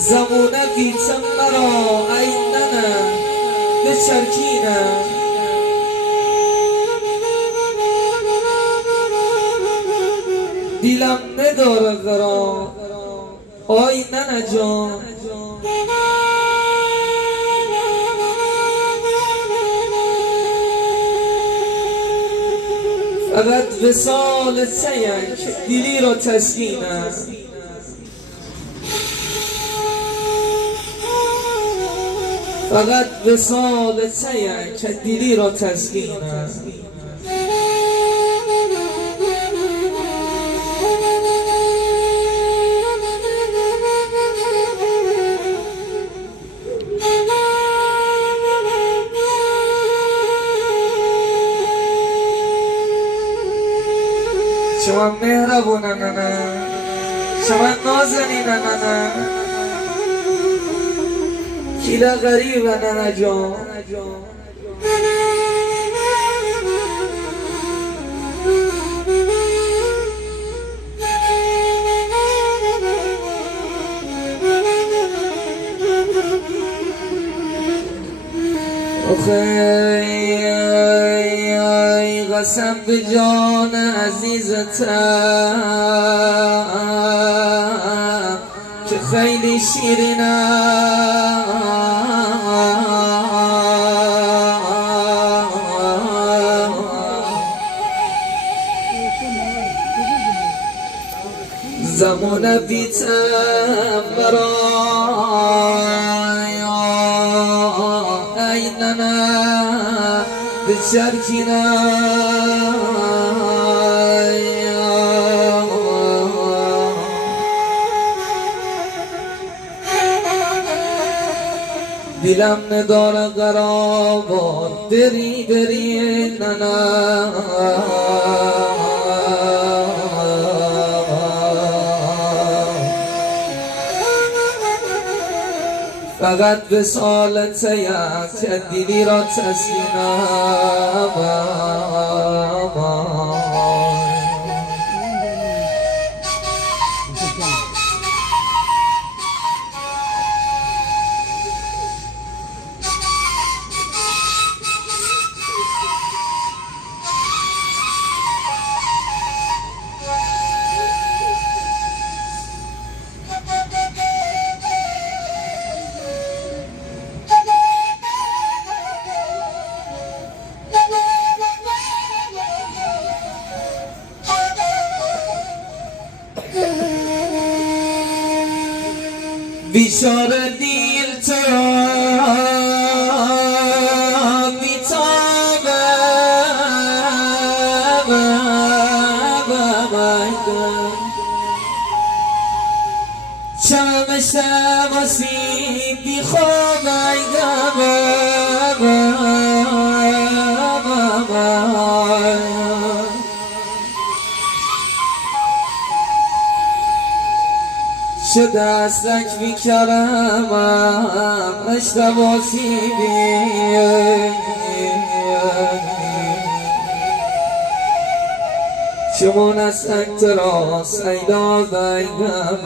زمونه بیتم مرا ایننه بچرکینه دیلم نداره قرار آیننه جان فقط وصال سیک دیلی را تسکینه فقط وصال سیک دیلی را تسکینه شما مهربونه ننه شما نازنینه ننه کیله غریبه ننه جان قسم به جان عزیزتم که خیلی شیرینه زمان بیتم برای ایننه بچرکینه دیلم نداره قرار دری دری ننه فقط به سالت یک دیلی را تسکینه بیچاره دیل تو بیتابه چمش واسید بی خواب شده از رکبی کرمم اشتباسی بی شمون از اکتراس ایلا بیگم